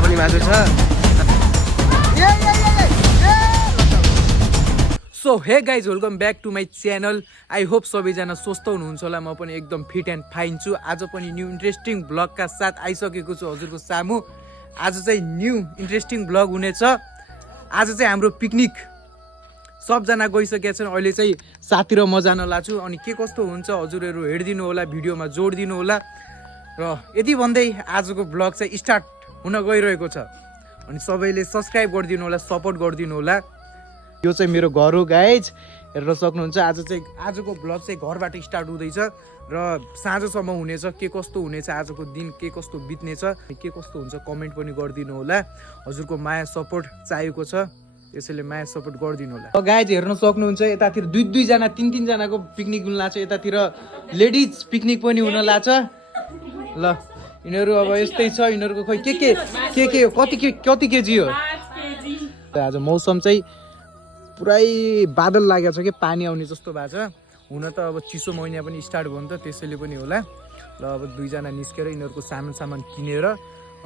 यता पनि मासु छ। So hey guys welcome back to my channel. I hope सबैजना स्वस्थ हुनुहुन्छ होला। म पनि एकदम फिट एन्ड फाइन छु। आज पनि न्यू इन्ट्रेस्टिङ ब्लगका साथ आइसकेको छु हजुरको सामु। आज चाहिँ न्यू इन्ट्रेस्टिङ ब्लग हुनेछ। आज चाहिँ हाम्रो पिकनिक सबजना गइसकेका छन्। अहिले चाहिँ साथी र म जान लाग्छु। अनि के कस्तो हुन्छ हजुरहरू हेरिदिनु होला, भिडियोमा जोडिदिनु होला। र यति भन्दै आजको ब्लग चाहिँ स्टार्ट हुन गइरहेको छ। अनि सबैले सब्सक्राइब गरिदिनु होला, सपोर्ट गरिदिनु होला। यो चाहिँ मेरो घर हो गाइज, हेर्न सक्नुहुन्छ। आजको ब्लग चाहिँ घरबाट स्टार्ट हुँदैछ र साँझसम्म हुनेछ। के कस्तो हुनेछ आजको दिन, के कस्तो बित्नेछ, के कस्तो हुन्छ कमेन्ट पनि गरिदिनु होला। हजुरको माया सपोर्ट चाहिएको छ, त्यसैले माया सपोर्ट गरिदिनु होला। गाइज हेर्न सक्नुहुन्छ यतातिर दुई जना तीन जनाको पिकनिक हुन लाग्छ। यतातिर लेडिज पिकनिक पनि हुन लाग्छ। ल यिनीहरू अब यस्तै छ। यिनीहरूको खोइ कति केजी हो। आज मौसम चाहिँ पुरै बादल लागेको छ कि पानी आउने जस्तो भएको छ। हुन त अब चिसो महिना पनि स्टार्ट भयो नि त, त्यसैले पनि होला। ल अब दुईजना निस्केर यिनीहरूको सामान किनेर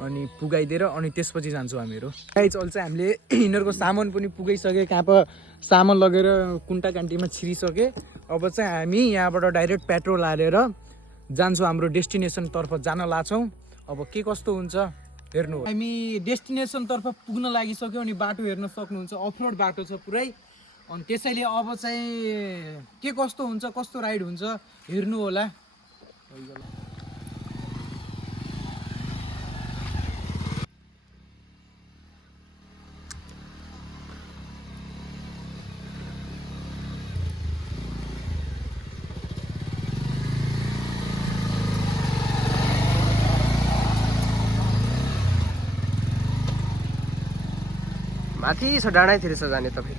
अनि पुगाइदिएर अनि त्यसपछि जान्छौँ हामीहरू। गाइज अहिले चाहिँ हामीले यिनीहरूको सामान पनि पुगाइसके, कहाँ पो सामान लगेर कुन्टा कान्टीमा छिरिसके। अब चाहिँ हामी यहाँबाट डाइरेक्ट पेट्रोल हालेर जान्छौँ, हाम्रो डेस्टिनेसनतर्फ जान लाग्छौँ। अब के कस्तो हुन्छ हेर्नु। हामी डेस्टिनेसनतर्फ पुग्न लागिसक्यौँ। अनि बाटो हेर्न सक्नुहुन्छ, अफरोड बाटो छ पुरै। अनि त्यसैले अब चाहिँ के कस्तो हुन्छ, कस्तो राइड हुन्छ हेर्नु होला। माथि छ डाँडातिर छ जाने तपाईँ।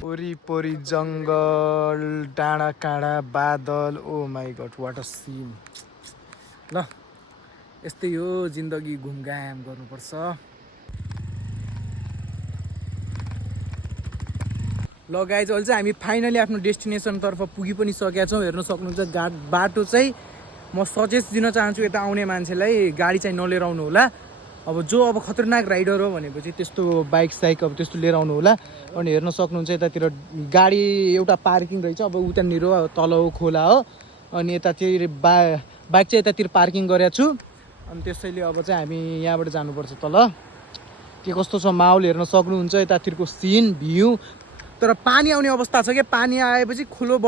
वरिपरि जङ्गल, डाँडा काँडा, बादल। Oh my god what a sin. ल यस्तै हो जिन्दगी, घुमघाम गर्नुपर्छ। ल गाइज अहिले चाहिँ हामी फाइनली आफ्नो डेस्टिनेसनतर्फ पुगि पनि सकेका छौँ। हेर्न सक्नुहुन्छ बाटो चाहिँ म सजेस्ट दिन चाहन्छु यता आउने मान्छेलाई गाडी चाहिँ नलिएर आउनु होला। अब जो खतरनाक राइडर हो भनेपछि त्यस्तो बाइक अब त्यस्तो लिएर आउनु होला। अनि हेर्न सक्नुहुन्छ यतातिर गाडी एउटा पार्किङ रहेछ। अब उतानिर तल हो खोला हो। अनि यतातिर बाइक चाहिँ यतातिर पार्किङ गरेको छु। अनि त्यसैले अब चाहिँ हामी यहाँबाट जानुपर्छ तल। के कस्तो छ माहौल हेर्न सक्नुहुन्छ, यतातिरको सिन भ्यू। तर पानी आउने अवस्था छ कि पानी आएपछि खोलो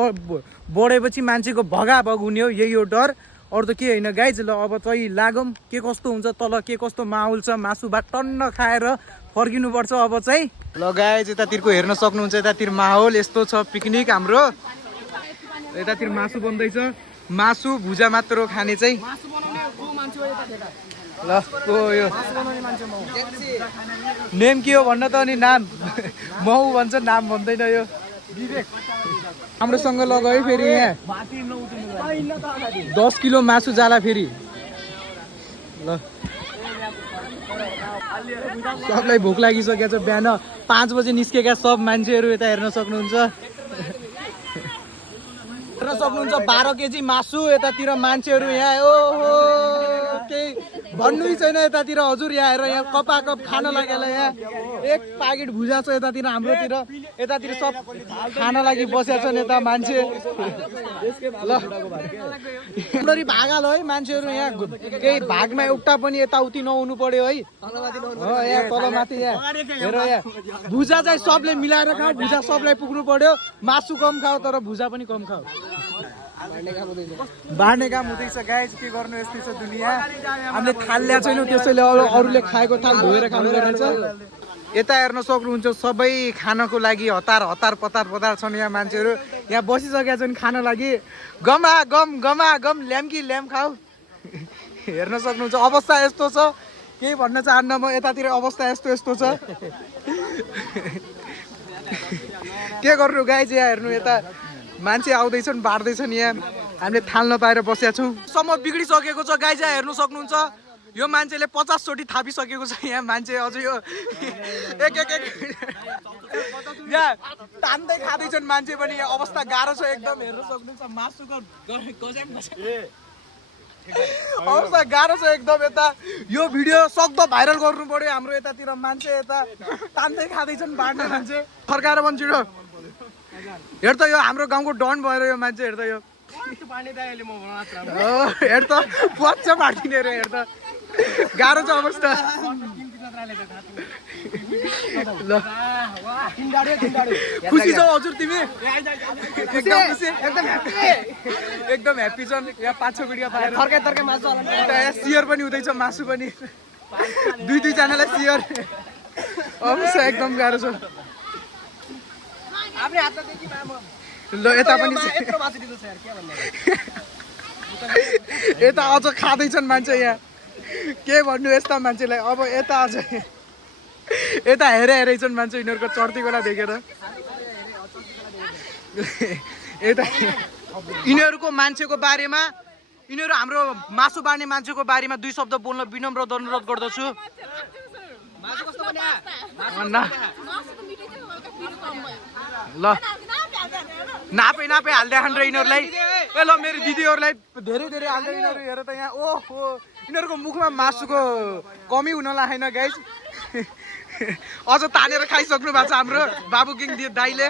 बढेपछि मान्छेको भगाभग हुने हो, यही हो डर। अरू त के होइन गाइज। ल अब चाहिँ लागौँ, के कस्तो हुन्छ तल, के कस्तो माहौल छ। मासु भात टन्न खाएर फर्किनुपर्छ अब चाहिँ। ल गाइज यतातिरको हेर्न सक्नुहुन्छ, यतातिर माहौल यस्तो छ। पिकनिक हाम्रो यतातिर मासु बन्दैछ। मासु भुजा मात्र खाने चाहिँ। ल को यो नेम के हो भन्न त। अनि नाम मौ भन्छ, नाम भन्दैन यो विवेक। राम्रोसँग लग है फेरि। यहाँ 10 किलो मासु जाला फेरि। ल सबलाई भोक लागिसकेको छ। बिहान 5 बजे निस्केका सब मान्छेहरू यता हेर्न सक्नुहुन्छ। 12 केजी मासु। यतातिर मान्छेहरू यहाँ ओहो केही भन्नु छैन। यतातिर हजुर यहाँ हेर, यहाँ कपाकप खान लागेला। यहाँ एक प्याकेट भुजा छ यतातिर हाम्रोतिर। यतातिर सब खान लागि बसेका छन् यता मान्छे। ल राम्ररी भागाल है मान्छेहरू। यहाँ केही भागमा एउटा पनि यताउति नहुनु पर्यो है। यहाँ तलमाथि यहाँ हेर, यहाँ भुजा चाहिँ सबले मिलाएर खाऊ। भुजा सबलाई पुग्नु पर्यो। मासु कम खाऊ तर भुजा पनि कम खाऊ। बाँड्ने काम हुँदैछ गाइज। के गर्नु, यस्तै छ दुनियाँ। हामीले थाल ल्याएको छैनौँ, त्यसैले अरूले खाएको थाल धोएर खानु पर्नेछ। यता हेर्न सक्नुहुन्छ सबै खानको लागि हतार पतार छन् यहाँ मान्छेहरू। यहाँ बसिसकेका छन् खान लागि। गमा गम ल्याम्की ल्याम खाऊ। हेर्न सक्नुहुन्छ अवस्था यस्तो छ। केही भन्न चाहन्न म। यतातिर अवस्था यस्तो छ। के गर्नु गाइज। यहाँ हेर्नु यता मान्छे आउँदैछन्, बाँड्दैछन्। यहाँ हामीले थाल नपाएर बसेका छौँ। सम्म बिग्रिसकेको छ गाइज। यहाँ हेर्नु सक्नुहुन्छ यो मान्छेले 50 चोटि थापिसकेको छ। यहाँ मान्छे अझै यो एक यहाँ तान्दै खाँदैछन् मान्छे पनि। यहाँ अवस्था गाह्रो छ एकदम। हेर्न सक्नुहुन्छ मासुको गजाम अवस्था गाह्रो छ एकदम यता यो भिडियो सक्दो भाइरल गर्नु पर्यो हाम्रो यतातिर मान्छे यता तान्दै खाँदैछन् बाँड्ने मान्छे फर्काएर भन्छ छिटो हेर त यो हाम्रो गाउँको डन भएर यो मान्छे हेर त यो हेर त पच्च बाँडिने रे हेर त गाह्रो छ अवस्था खुसी छौ हजुर तिमी एकदम ह्याप्पी छन् यहाँ 500 गुडिया पाएर यहाँ सियर पनि हुँदैछ मासु पनि दुई जनालाई सियर अवश्य एकदम गाह्रो छ ल यता पनि यता अझ खाँदैछन् मान्छे यहाँ के भन्नु यस्ता मान्छेलाई अब यता अझ यता हेरै छन् मान्छे यिनीहरूको चढ्ती बेला देखेर यता यिनीहरूको मान्छेको बारेमा यिनीहरू हाम्रो मासु बार्ने मान्छेको बारेमा 2 शब्द बोल्न विनम्र अनुरोध गर्दछु ल नापे हाल्दै खान र यिनीहरूलाई ए ल मेरो दिदीहरूलाई धेरै हाल्दै यिनीहरू हेर त यहाँ ओहो यिनीहरूको मुखमा मासुको कमी हुन लागेन गाइस अझ तानेर खाइसक्नु भएको छ हाम्रो बाबु किङ दाइले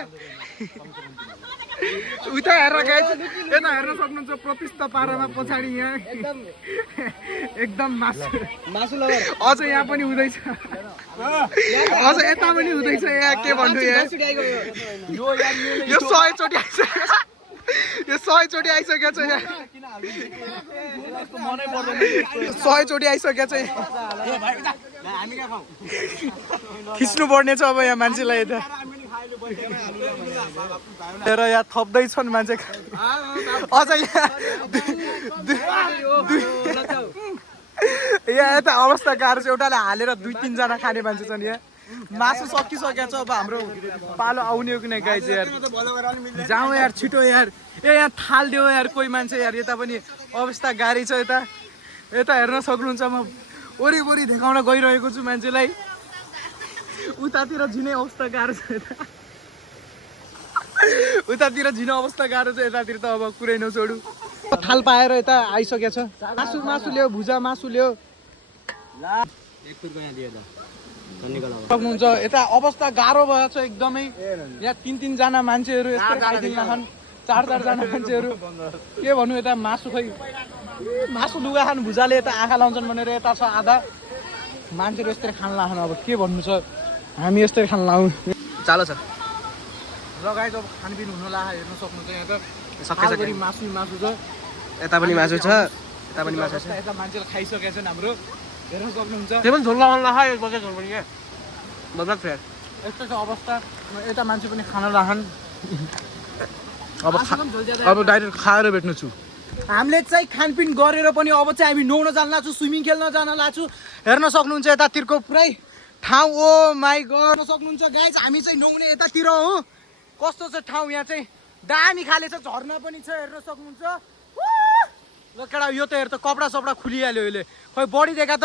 उता हेरेर गाइस यता हेर्न सक्नुहुन्छ प्रतिष्ठ पारामा पछाडि यहाँ एकदम मासु अझ यहाँ पनि हुँदैछ अझ यता पनि हुँदैछ यहाँ के भन्नु यहाँ यो 100 चोटि आइसक्यो यो 100 चोटि आइसकेको छ यहाँ 100 चोटि आइसकेको छ खिच्नु पर्ने छ अब यहाँ मान्छेलाई यता हेर यहाँ थप्दैछन् मान्छे अझ यहाँ यता अवस्था गाह्रो छ एउटाले हालेर 2-3 जना खाने मान्छे छन् यहाँ मासु सकिसकेको छ अब हाम्रो पालो आउने हो कि नै गाइज यार जाउँ यार छिटो यार यहाँ थालिदियो यार कोही मान्छे यार यता पनि अवस्था गाह्रै छ यता हेर्न सक्नुहुन्छ म वरिपरि देखाउन गइरहेको छु मान्छेलाई उतातिर झिनै अवस्था गाह्रो छ उतातिर झिनो अवस्था गाह्रो छ यतातिर त अब कुरै नछोडु थाल पाएर यता आइसकेको छ मासु ल्याऊ भुजा मासु ल्याऊ सक्नुहुन्छ यता अवस्था गाह्रो भएको छ एकदमै यहाँ 3 जना मान्छेहरू यस्तै खाइदिन खान 4 जना मान्छेहरू के भन्नु यता मासु खै मासु लुगा खान भुजाले यता आँखा लाउँछन् भनेर यता छ आधा मान्छेहरू यस्तै खान लाखन अब के भन्नु छ हामी यस्तै खान लाउँ चालो छ लगाइ अब खानपिन हुन ला हेर्न सक्नुहुन्छ यहाँ त सबै मासु छ यता पनि मासु छ यता पनि मासु छ यता मान्छेले खाइसकेका छन् हाम्रो हेर्न सक्नुहुन्छ त्यो पनि झोल लगाउन ला एक बजे झोल पनि के बदला फ्रेन्ड यस्तो छ अवस्था यता मान्छे पनि खान लाखन अब डाइरेक्ट खाएर भेट्नु छु हामीले चाहिँ खानपिन गरेर पनि अब चाहिँ हामी नुहाउन जान लाग्छु स्विमिङ खेल्न जान लाग्छु हेर्न सक्नुहुन्छ यतातिरको पुरै ठाउँ ओ माई गड सक्नुहुन्छ गाइज हामी चाहिँ नुहाउने यतातिर हो कस्तो छ ठाउँ यहाँ चाहिँ दामी खाले छ झर्ना पनि छ हेर्न सक्नुहुन्छ ल केटा यो त हेर त कपडा सपडा खुलिहाल्यो यसले खोइ बढी देखा त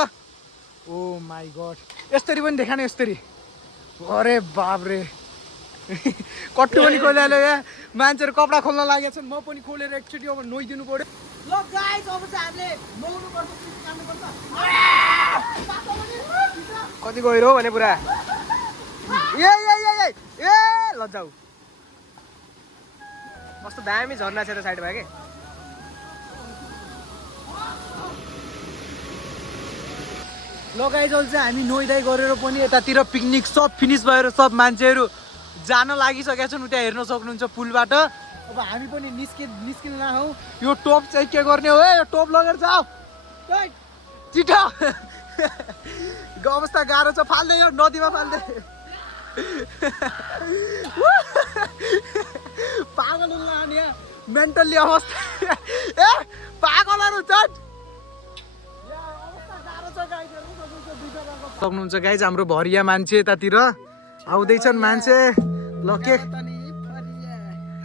ओ माई गड यसरी पनि देखाने यसरी अरे बाप रे कट्टु पनि खोलिहाल्यो यहाँ मान्छेहरू कपडा खोल्न लागेको छन् म पनि खोलेर एकचोटि अब नुहाइदिनु पर्यो ल गाइस अब चाहिँ हामीले नुहाउनु पर्छ कति गहिरो भने पुरा ए लजाउ कस्तो दामी झर्ना छ त साइडमा के ल गाइस अहिले चाहिँ हामी नुहाइदाइ गरेर पनि यतातिर पिकनिक सब फिनिस भएर सब मान्छेहरू जान लागिसकेका छन् उता हेर्न सक्नुहुन्छ पुलबाट अब हामी पनि निस्किन लाहौँ यो टोप चाहिँ के गर्ने हो यो टोप लगेर जाऊ छिटो अवस्था गाह्रो छ फाल्दै यो नदीमा फाल्दै पागल हुन यहाँ मेन्टल्ली अवस्था ए पागलहरू चट सक्नुहुन्छ गाइज हाम्रो भरिया मान्छे यतातिर आउँदैछन् मान्छे ल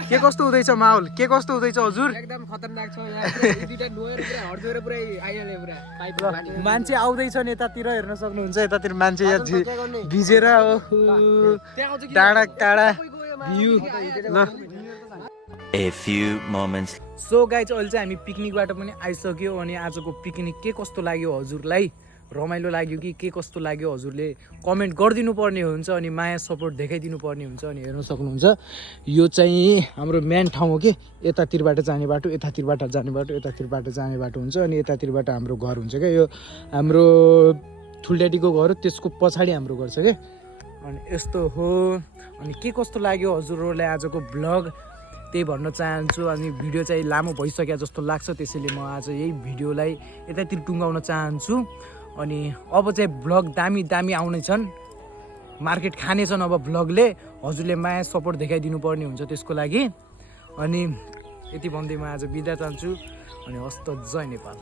के कस्तो हुँदैछ माहौल के कस्तो हुँदैछ हजुर एकदम खतरनाक छ यहाँ दुईटा नोएर पुरा हड्दोएर पुरै आइहाल्यो पुरा पाइप मान्छे आउँदैछन् यतातिर हेर्न सक्नुहुन्छ यतातिर मान्छे यहाँ भिजेर टाढा भ्यू ल A few moments. So guys अहिले चाहिँ हामी पिकनिकबाट पनि आइसक्यो अनि आजको पिकनिक के कस्तो लाग्यो हजुरलाई रमाइलो लाग्यो कि के कस्तो लाग्यो हजुरले कमेन्ट गरिदिनु पर्ने हुन्छ अनि माया सपोर्ट देखाइदिनु पर्ने हुन्छ अनि हेर्न सक्नुहुन्छ यो चाहिँ हाम्रो मेन ठाउँ हो कि यतातिरबाट जाने बाटो यतातिरबाट जाने बाटो यतातिरबाट जाने बाटो हुन्छ अनि यतातिरबाट हाम्रो घर हुन्छ क्या यो हाम्रो ठुल्ड्याडीको घर हो त्यसको पछाडि हाम्रो घर छ क्या अनि यस्तो हो अनि के कस्तो लाग्यो हजुरहरूलाई आजको भ्लग त्यही भन्न चाहन्छु अनि भिडियो चाहिँ लामो भइसक्यो जस्तो लाग्छ त्यसैले म आज यही भिडियोलाई यतातिर टुङ्गाउन चाहन्छु अनि अब चाहिँ भ्लग दामी दामी आउने छन् मार्केट खानेछन् अब भ्लगले हजुरले माया सपोर्ट देखाइदिनु पर्ने हुन्छ त्यसको लागि अनि यति भन्दै म आज बिदा चाहन्छु अनि हस्त जय नेपाल।